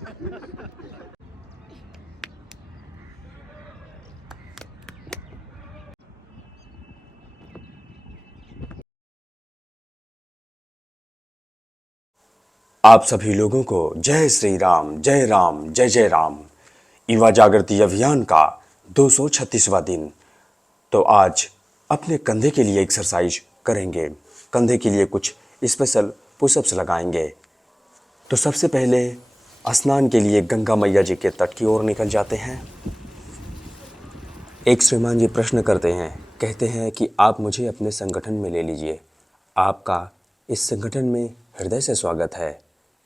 आप सभी लोगों को जय श्री राम, जय राम, जय जय राम। युवा जागृति अभियान का 236वां दिन। तो आज अपने कंधे के लिए एक्सरसाइज करेंगे, कंधे के लिए कुछ स्पेशल पुशअप्स लगाएंगे। तो सबसे पहले स्नान के लिए गंगा मैया जी के तट की ओर निकल जाते हैं। एक श्रीमान जी प्रश्न करते हैं, कहते हैं कि आप मुझे अपने संगठन में ले लीजिए, आपका इस संगठन में हृदय से स्वागत है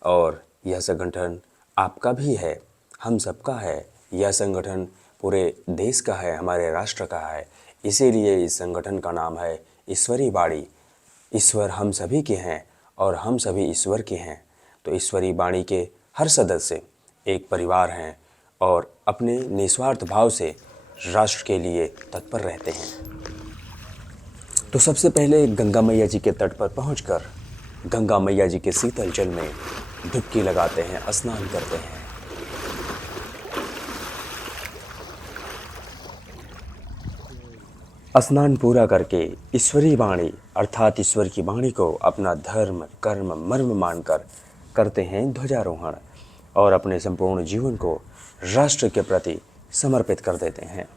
और यह संगठन आपका भी है, हम सबका है। यह संगठन पूरे देश का है, हमारे राष्ट्र का है। इसीलिए इस संगठन का नाम है ईश्वरी वाणी। ईश्वर हम सभी के हैं और हम सभी ईश्वर के हैं। तो ईश्वरी वाणी के हर सदस्य एक परिवार हैं और अपने निस्वार्थ भाव से राष्ट्र के लिए तत्पर रहते हैं। तो सबसे पहले गंगा मैया जी के तट पर पहुंचकर गंगा मैया जी के शीतल जल में डुबकी लगाते हैं, स्नान करते हैं। स्नान पूरा करके ईश्वरी वाणी अर्थात ईश्वर की वाणी को अपना धर्म, कर्म, मर्म मानकर करते हैं ध्वजारोहण और अपने संपूर्ण जीवन को राष्ट्र के प्रति समर्पित कर देते हैं।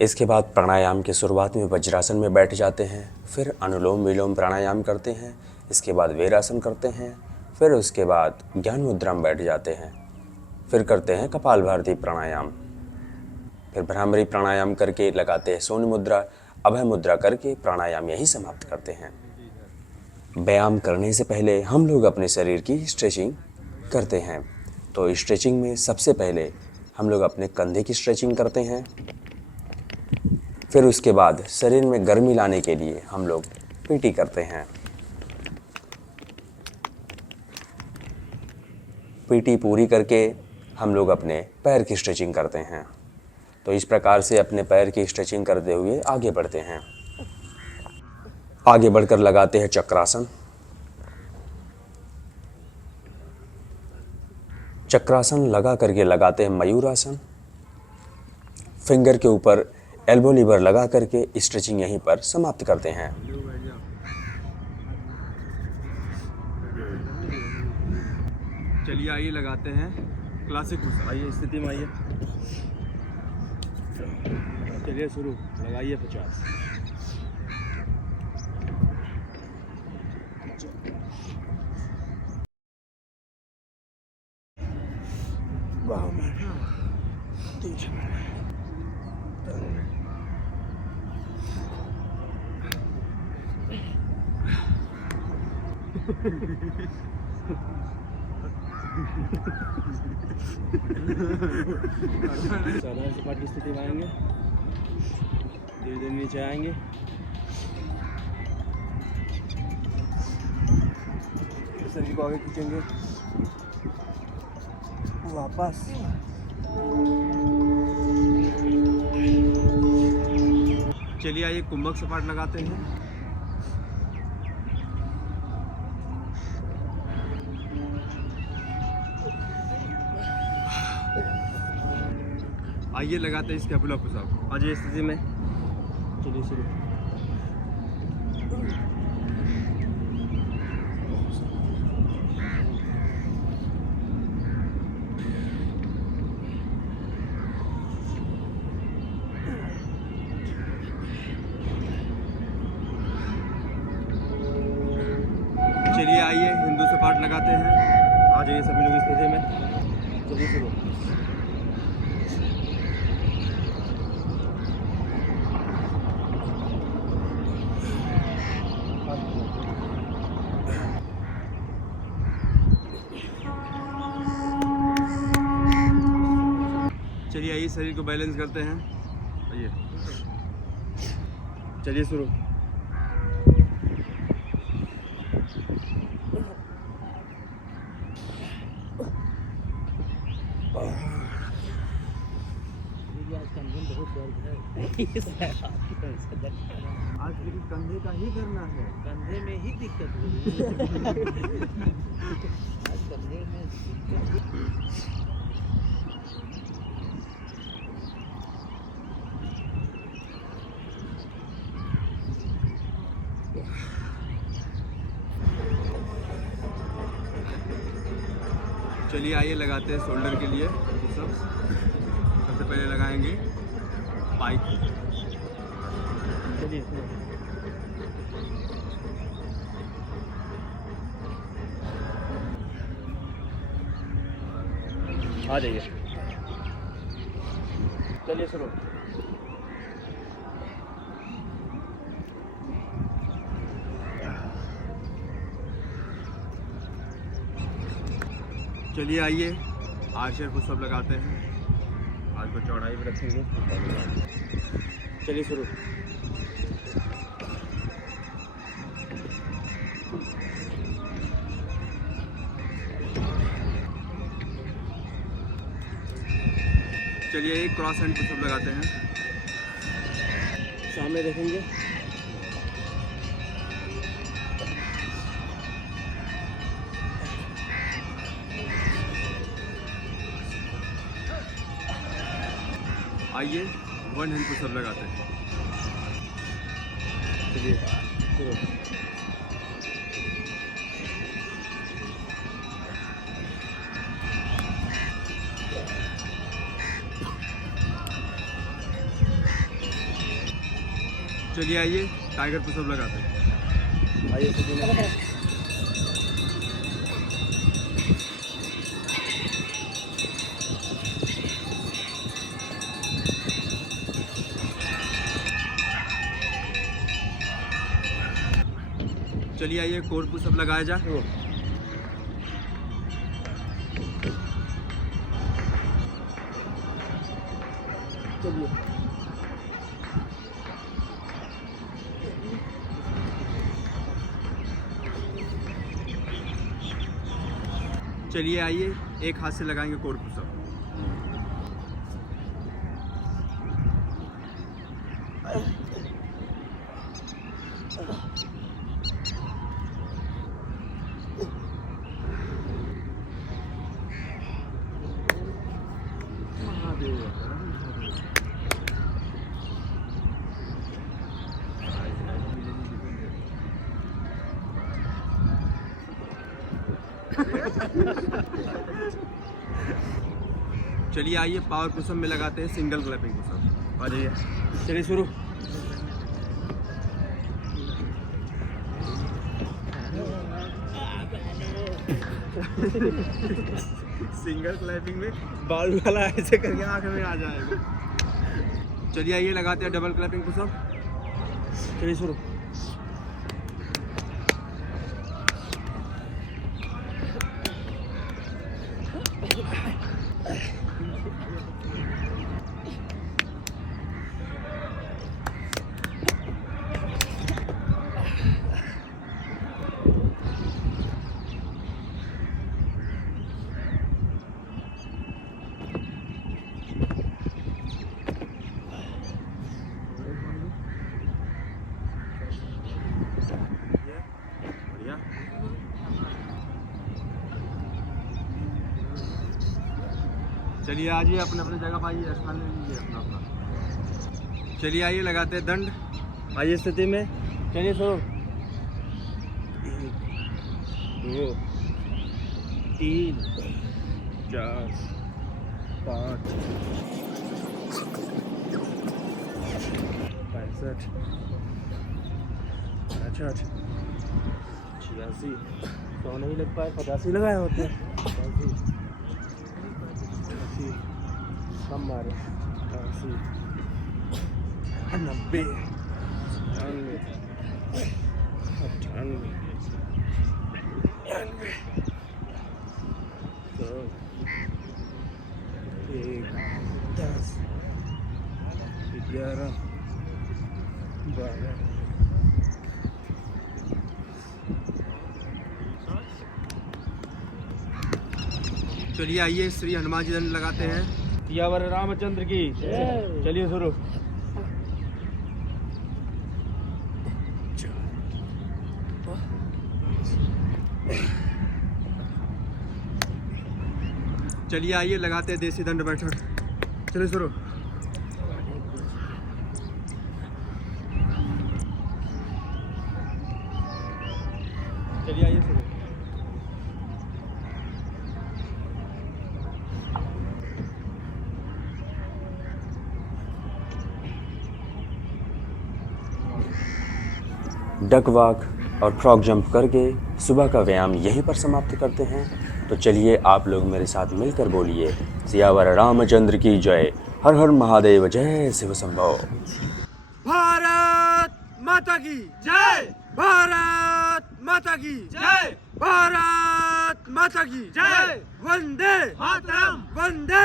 इसके बाद प्राणायाम की शुरुआत में वज्रासन में बैठ जाते हैं, फिर अनुलोम विलोम प्राणायाम करते हैं, इसके बाद वीरासन करते हैं, फिर उसके बाद ज्ञान मुद्रा में बैठ जाते हैं, फिर करते हैं कपालभाति प्राणायाम, फिर भ्रामरी प्राणायाम करके लगाते हैं शून्य मुद्रा, अभय मुद्रा करके प्राणायाम यही समाप्त करते हैं। व्यायाम करने से पहले हम लोग अपने शरीर की स्ट्रेचिंग करते हैं। तो स्ट्रेचिंग में सबसे पहले हम लोग अपने कंधे की स्ट्रेचिंग करते हैं, फिर उसके बाद शरीर में गर्मी लाने के लिए हम लोग पीटी करते हैं। पीटी पूरी करके हम लोग अपने पैर की स्ट्रेचिंग करते हैं। तो इस प्रकार से अपने पैर की स्ट्रेचिंग करते हुए आगे बढ़ते हैं। आगे बढ़कर लगाते हैं चक्रासन। चक्रासन लगा करके लगाते हैं मयूरासन। फिंगर के ऊपर एल्बो लीवर लगा करके स्ट्रेचिंग यहीं पर समाप्त करते हैं। चलिए आइए लगाते हैं क्लासिक पुशअप। आइए स्थिति में आइए, चलिए शुरू, लगाइए 50। साधारण सपाट की स्थिति में आएंगे, धीरे धीरे नीचे आएंगे, शरीर को आगे खींचेंगे, वापस चलिए आइए कुंभक सपाट लगाते हैं। आइए लगाते हैं स्कैपुला पुशअप। आज ये स्थिति में चलिए शुरू। चलिए आइए हिंदू सपाट लगाते हैं। आ जाइए सभी लोग स्थिति में, चलिए शुरू। शरीर को बैलेंस करते हैं। आइए, चलिए शुरू। आज लेकिन कंधे का ही करना है। कंधे में ही दिक्कत हो रही है। आज कंधे में चलिए आइए लगाते हैं शोल्डर के लिए पुशअप्स। सबसे पहले लगाएंगे पाइक। चलिए आ जाइए, चलिए शुरू। चलिए आइए आर्चर पुशअप लगाते हैं। हाथ को चौड़ाई भी रखेंगे। चलिए शुरू। चलिए एक क्रॉस हैंड पुशअप लगाते हैं। सामने देखेंगे। आइए वन हैंड पुशअप लगाते हैं। चलिए शुरू। चलिए आइए टाइगर पुशअप लगाते हैं। आइए सीधे चलिए आइए कोर पुशअप लगाया जाए। चलिए चलिए आइए एक हाथ से लगाएंगे कोर पुशअप। चलिए आइए पावर पुशअप में लगाते हैं सिंगल क्लैपिंग पुशअप। आ जाइए, चलिए शुरू। सिंगल क्लैपिंग में बाल वाला ऐसे करके आंख में आ जाएगा। चलिए आइए लगाते हैं डबल क्लैपिंग पुशअप। चलिए शुरू। बढ़िया। चलिए आइए अपने अपने जगह पर आइए, स्थान ले लीजिए अपना अपना। चलिए आइए लगाते हैं दंड। आइए स्थिति में, चलिए शुरू। 1 2 3 4 5 65 66 86 100 नहीं लग पाए, 85 लगाए होते हैं। 85 कम मारे, 80 90 98 98 100 1 10 11 12 चलिए आइए श्री हनुमान जी दंड लगाते हैं। सियावर रामचंद्र की चलिए शुरू। चलिए आइए लगाते हैं देसी दंड बैठक। चलिए शुरू। चलिए आइए शुरू। डक वॉक और फ्रॉग जंप करके सुबह का व्यायाम यहीं पर समाप्त करते हैं। तो चलिए आप लोग मेरे साथ मिलकर बोलिए सियावर रामचंद्र की जय, हर हर महादेव, जय शिव शंभो। भारत माता की जय, भारत माता की जय, भारत माता की जय, वंदे मातरम, वंदे